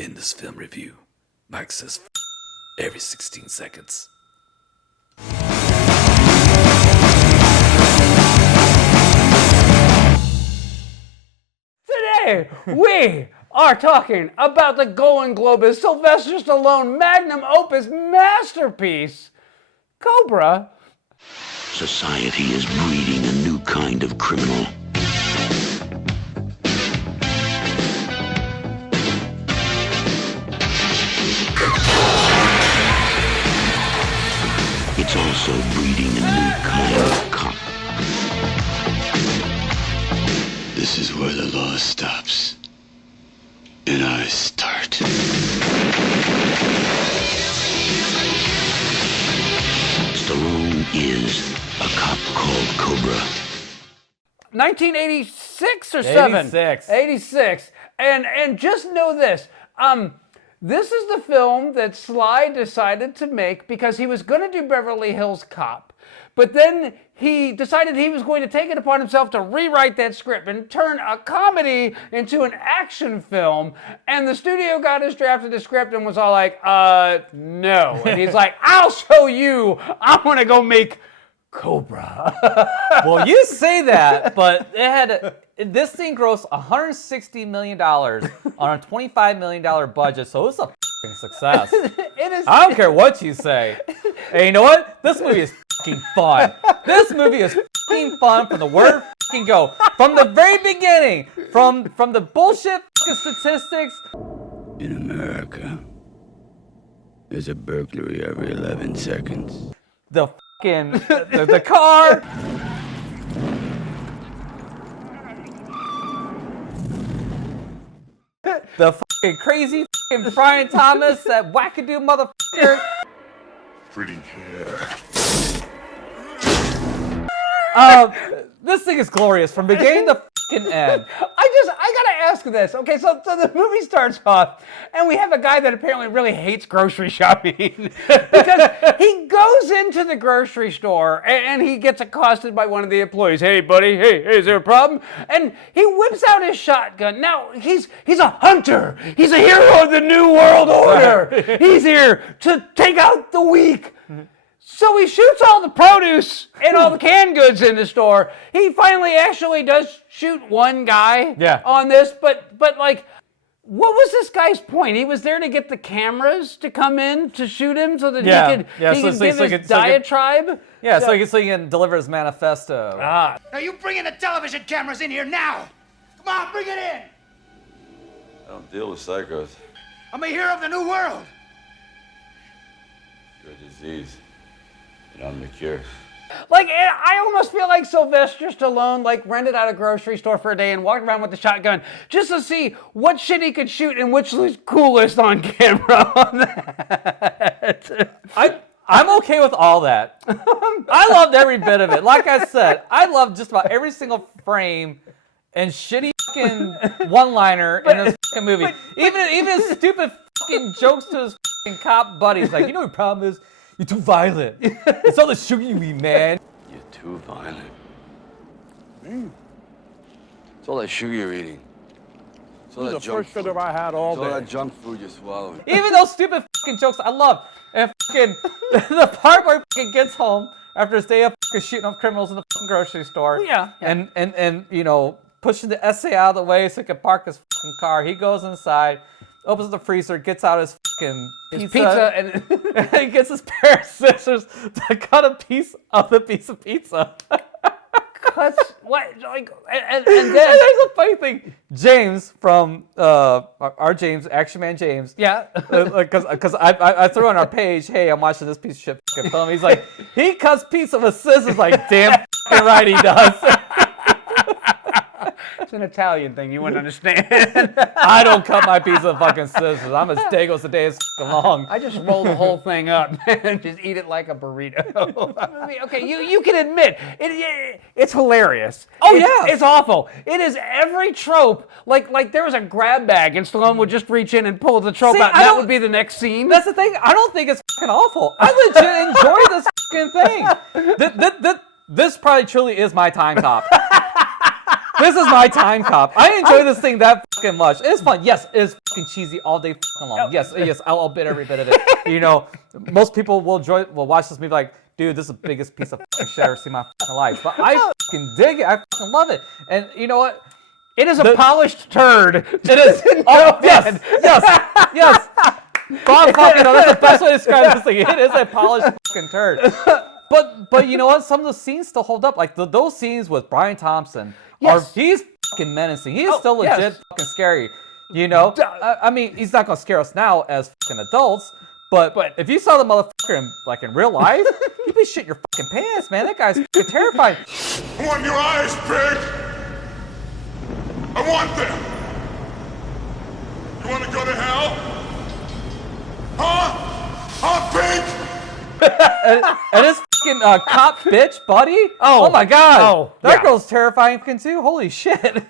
In this film review, Mike says every 16 seconds. Today, we are talking about the Golden Globus Sylvester Stallone magnum opus masterpiece, Cobra. Society is breeding a new kind of criminal. It's also breeding a new kind of cop. This is where the law stops, and I start. Stallone is a cop called Cobra. 1986 or 7? 86. 86. And just know this. This is the film that Sly decided to make because he was going to do Beverly Hills Cop. But then he decided he was going to take it upon himself to rewrite that script and turn a comedy into an action film. And the studio got his draft of the script and was all like, no. And he's like, I'll show you. I'm going to go make Cobra. Well, you say that, but this thing grossed $160 million on a $25 million budget, so it's a f***ing success. It is. I don't care what you say. Hey, you know what? This movie is f***ing fun. This movie is f***ing fun from the word f***ing go. From the very beginning, from the bullshit f***ing statistics. In America, there's a burglary every 11 seconds. The f***ing the car. The f***ing crazy f***ing Brian Thomas, that wackadoo motherfucker. Pretty hair. This thing is glorious from beginning to f***ing end. I gotta ask this. Okay, so the movie starts off, and we have a guy that apparently really hates grocery shopping because he goes into the grocery store and he gets accosted by one of the employees. Hey, buddy. Hey, is there a problem? And he whips out his shotgun. Now he's a hunter. He's a hero of the New World Order. He's here to take out the weak. So he shoots all the produce and all the canned goods in the store. He finally actually does shoot one guy on this, but like, what was this guy's point? He was there to get the cameras to come in to shoot him so that he could give his diatribe? So he can deliver his manifesto. Now you bringing the television cameras in here now! Come on, bring it in! I don't deal with psychos. I'm a hero of the New World! You're a disease. And I'm the cure. Like, I almost feel like Sylvester Stallone, like, rented out a grocery store for a day and walked around with the shotgun just to see what shit he could shoot and which was coolest on camera on that. I'm okay with all that. I loved every bit of it. Like I said, I loved just about every single frame and shitty fucking one-liner in this fucking movie. Even his stupid fucking jokes to his fucking cop buddies. Like, you know what the problem is? You're too violent. It's all the sugar you eat, man. You're too violent. It's all that sugar you're eating. It's all that junk food. I had all It's all that junk food you're swallowing. Even those stupid fucking jokes, I love. And fucking the part where he fucking gets home after his day of fucking shooting up criminals in the fucking grocery store. And you know, pushing the essay out of the way so he can park his fucking car. He goes inside, opens the freezer, gets out his fucking pizza and he gets his pair of scissors to cut a piece of the piece of pizza. Cuts what? Like, and And then there's a funny thing. James from our James, Action Man James. Because I threw on our page, hey, I'm watching this piece of shit fucking film. He's like, he cuts pizza with scissors. Like, damn fucking right he does. it's an Italian thing. You wouldn't understand. I don't cut my pizza with fucking scissors. I'm as dagos a day as fucking long. I just roll the whole thing up and just eat it like a burrito. Okay, you can admit it's hilarious. It's awful. It is every trope. Like there was a grab bag and Stallone would just reach in and pull the trope out. And that would be the next scene. That's the thing. I don't think it's fucking awful. I legit enjoy this fucking thing. This probably truly is my time cop. This is my time cop. I enjoy this thing that fucking much. It is fun. Yes, it is fucking cheesy all day fucking long. Yes, I'll bid every bit of it. You know, most people will watch this movie like, dude, this is the biggest piece of fucking shit I've ever seen in my fucking life. But I fucking dig it. I fucking love it. And you know what? It is a polished turd. It is. Yes. Bob fucking, that's the best way to describe this thing. It is a polished fucking turd. But you know what? Some of the scenes still hold up. Like those scenes with Brian Thompson, he's fucking menacing. He is still legit fucking scary. You know? I mean, he's not gonna scare us now as fucking adults. But if you saw the motherfucker in real life, you'd be shitting your fucking pants, man. That guy's fucking terrifying. I want your eyes, Pig! I want them! You want to go to hell? Huh, Pig? And this fucking cop bitch, buddy. Oh my god. That girl's terrifying fucking too. Holy shit.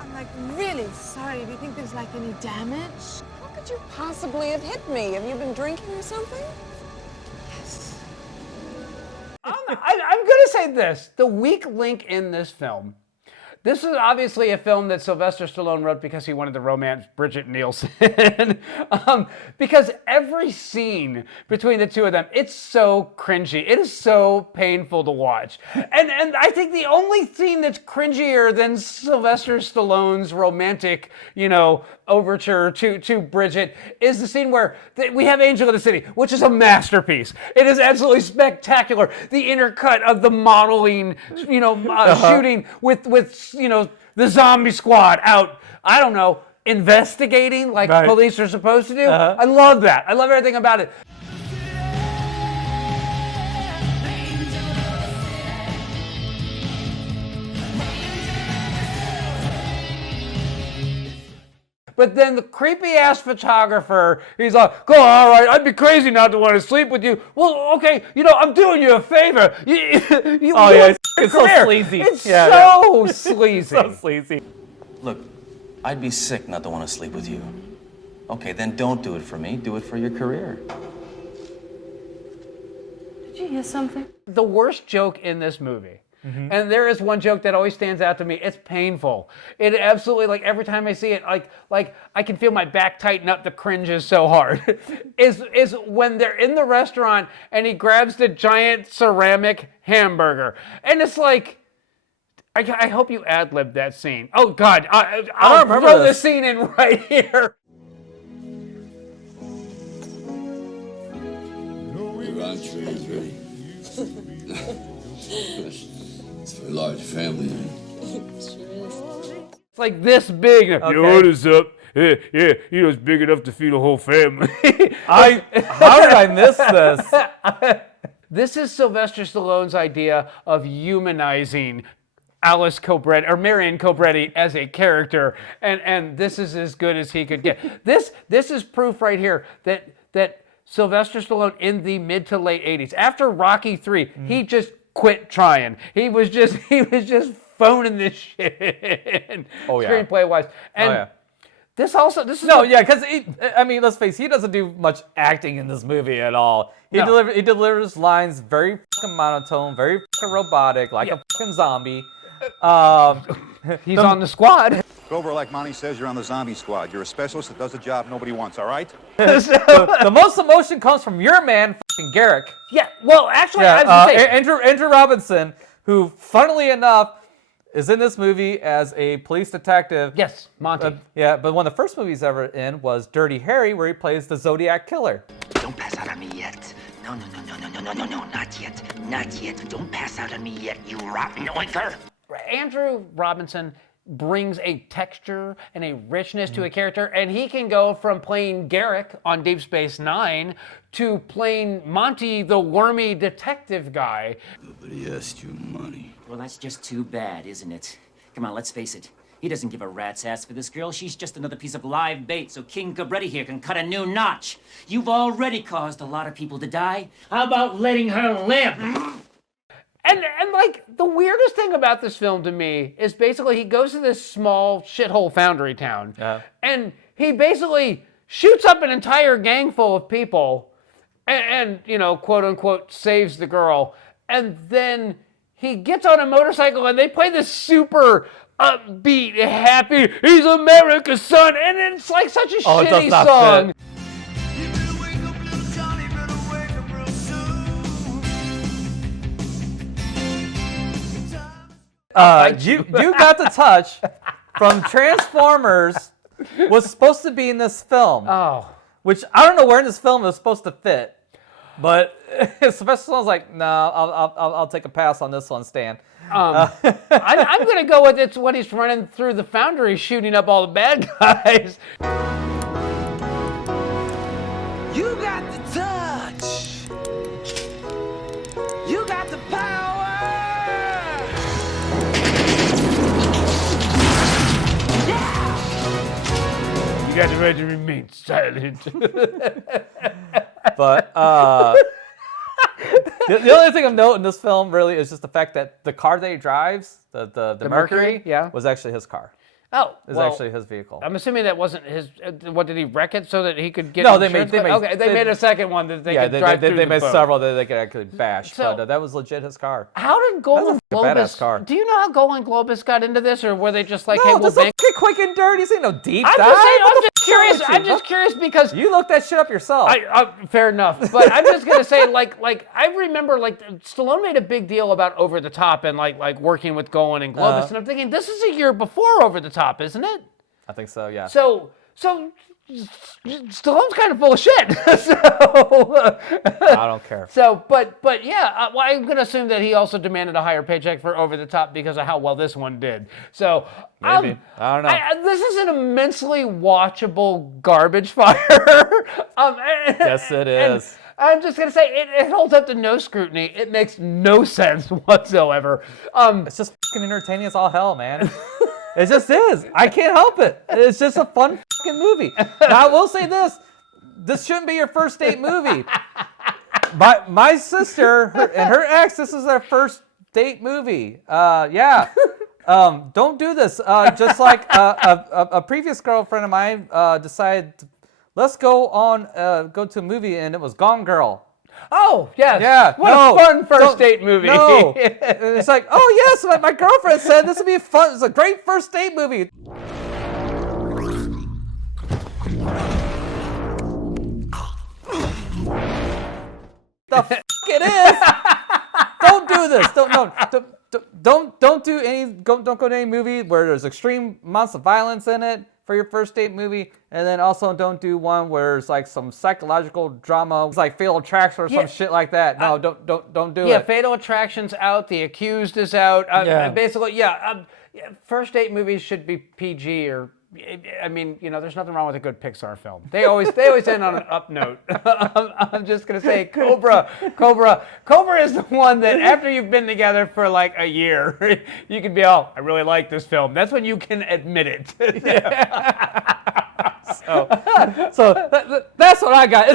I'm like really sorry. Do you think there's like any damage? How could you possibly have hit me? Have you been drinking or something? Yes. I'm gonna say this: the weak link in this film. This is obviously a film that Sylvester Stallone wrote because he wanted to romance Bridget Nielsen. Because every scene between the two of them, it's so cringy. It is so painful to watch. And I think the only scene that's cringier than Sylvester Stallone's romantic, overture to Bridget is the scene where we have Angel of the City, which is a masterpiece. It is absolutely spectacular. The intercut of the modeling, shooting with the zombie squad out, I don't know, investigating like police are supposed to do. I love that. I love everything about it. But then the creepy-ass photographer, he's like, oh, all right, I'd be crazy not to want to sleep with you. Well, okay, I'm doing you a favor. It's so sleazy. It's so sleazy. So sleazy. Look, I'd be sick not to want to sleep with you. Okay, then don't do it for me. Do it for your career. Did you hear something? The worst joke in this movie. And there is one joke that always stands out to me. It's painful. It absolutely, every time I see it, like I can feel my back tighten up. The cringe is so hard. is when they're in the restaurant and he grabs the giant ceramic hamburger, and it's like, I hope you ad-libbed that scene. Oh God, I'll throw the scene in right here. Your entree is ready. It's for a large family. It's like this big. Okay. Yo, what is up? Yeah, it's big enough to feed a whole family. How did I miss this? This is Sylvester Stallone's idea of humanizing Alice Cobretti, or Marion Cobretti, as a character, and this is as good as he could get. This is proof right here that Sylvester Stallone in the mid to late 80s, after Rocky III, he just quit trying. He was just phoning this shit in, screenplay wise. And this is because let's face it, he doesn't do much acting in this movie at all. He delivers lines very fucking monotone, very fucking robotic, like a fucking zombie. He's on the squad. Cobra, like Monty says, you're on the zombie squad. You're a specialist that does a job nobody wants, all right? The most emotion comes from your man, fucking Garrick. Yeah, well, actually, I have to say, Andrew Robinson, who, funnily enough, is in this movie as a police detective. Yes, Monty. But one of the first movies ever in was Dirty Harry, where he plays the Zodiac Killer. Don't pass out on me yet. No, not yet. Not yet. Don't pass out on me yet, you rotten oinker. Andrew Robinson brings a texture and a richness to a character, and he can go from playing Garrick on Deep Space Nine to playing Monty, the wormy detective guy. But he asked you money. Well, that's just too bad, isn't it? Come on, let's face it. He doesn't give a rat's ass for this girl. She's just another piece of live bait so King Cobretti here can cut a new notch. You've already caused a lot of people to die. How about letting her live? And the weirdest thing about this film to me is basically he goes to this small shithole foundry town, and he basically shoots up an entire gang full of people, and quote unquote saves the girl, and then he gets on a motorcycle and they play this super upbeat, happy, he's America's son, and it's like such a shitty song. You Got the Touch from Transformers was supposed to be in this film. Oh. Which I don't know where in this film it was supposed to fit. But Sylvester Stallone's like, no, I'll take a pass on this one, Stan. I'm going to go with it's when he's running through the foundry shooting up all the bad guys. You got the touch. You got the power. You got the right to remain silent. But the only thing of note in this film really is just the fact that the car that he drives, the Mercury, was actually his car. Oh, it was actually his vehicle. I'm assuming that wasn't his. What did he wreck it so that he could get? No, insurance? They made a second one that they could drive through. They made the boat. several that they could actually bash, So- but that was legit his car. How did Golan badass car. Globus? Do you know how Golan Globus got into this, or were they just like, No, hey, we'll just bank? quick and dirty. This ain't no deep I'm dive. just saying. What I'm the just fuck curious. with you? I'm just curious because You looked that shit up yourself. fair enough, but I'm just gonna say, like I remember, like Stallone made a big deal about Over the Top and like working with Golan and Globus, and I'm thinking this is a year before Over the Top, isn't it? I think so, yeah. So Stallone's kind of full of shit. So I don't care. So, but yeah, well, I'm gonna assume that he also demanded a higher paycheck for Over the Top because of how well this one did. So Maybe. I don't know. This is an immensely watchable garbage fire. Yes, it is. I'm just gonna say it holds up to no scrutiny. It makes no sense whatsoever. It's just fucking entertaining as all hell, man. It just is. I can't help it. It's just a fun fucking movie. Now, I will say this. This shouldn't be your first date movie. My sister and her ex, this is their first date movie. Yeah. Don't do this. Just like a previous girlfriend of mine decided, let's go to a movie, and it was Gone Girl. Oh, yes. Yeah. What a fun first date movie. No. And it's like, oh, yes, my girlfriend said this would be fun. It's a great first date movie. The f*** it is. Don't do this. Don't go to any movie where there's extreme amounts of violence in it for your first date movie, and then also don't do one where it's like some psychological drama, it's like Fatal Attraction or some shit like that. No, don't do it. Yeah, Fatal Attraction's out. The Accused is out. Basically, first date movies should be PG or. I mean, there's nothing wrong with a good Pixar film. They always end on an up note. I'm just gonna say, Cobra is the one that after you've been together for like a year, you can be, I really like this film. That's when you can admit it. So that's what I got.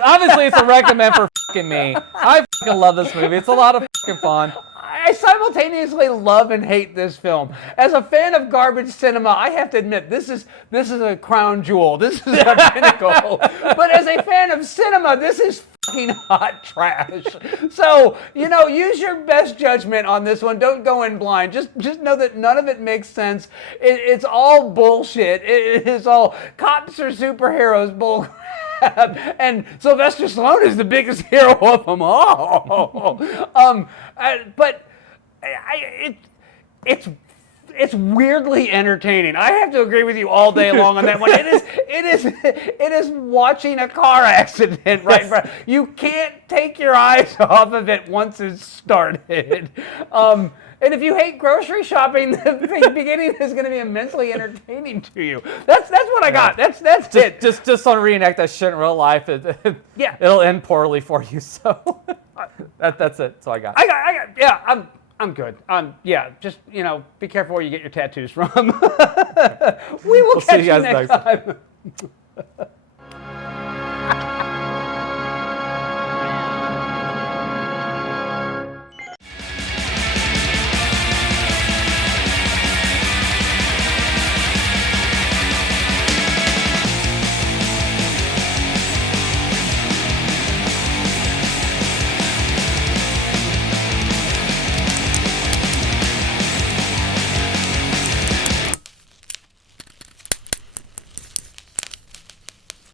Obviously it's a recommend for fucking me. I fucking love this movie. It's a lot of fucking fun. I simultaneously love and hate this film. As a fan of garbage cinema, I have to admit this is a crown jewel. This is a pinnacle. But as a fan of cinema, this is fucking hot trash. So, use your best judgment on this one. Don't go in blind. Just know that none of it makes sense. It's all bullshit. It is all cops are superheroes bull. And Sylvester Stallone is the biggest hero of them all. But it's weirdly entertaining. I have to agree with you all day long on that one. It is watching a car accident right in front. You can't take your eyes off of it once it's started. And if you hate grocery shopping, the beginning is going to be immensely entertaining to you. That's what I got. That's it. Just don't reenact that shit in real life. It'll end poorly for you. So that's it. That's all I got. I'm good. Just be careful where you get your tattoos from. We will catch see you guys next next time.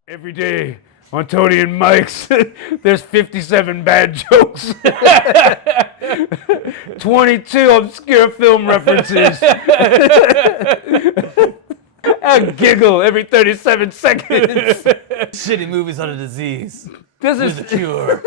Every day on Tony and Mike's, there's 57 bad jokes. 22 obscure film references. A giggle every 37 seconds. Shitty movies on a disease. This is the cure.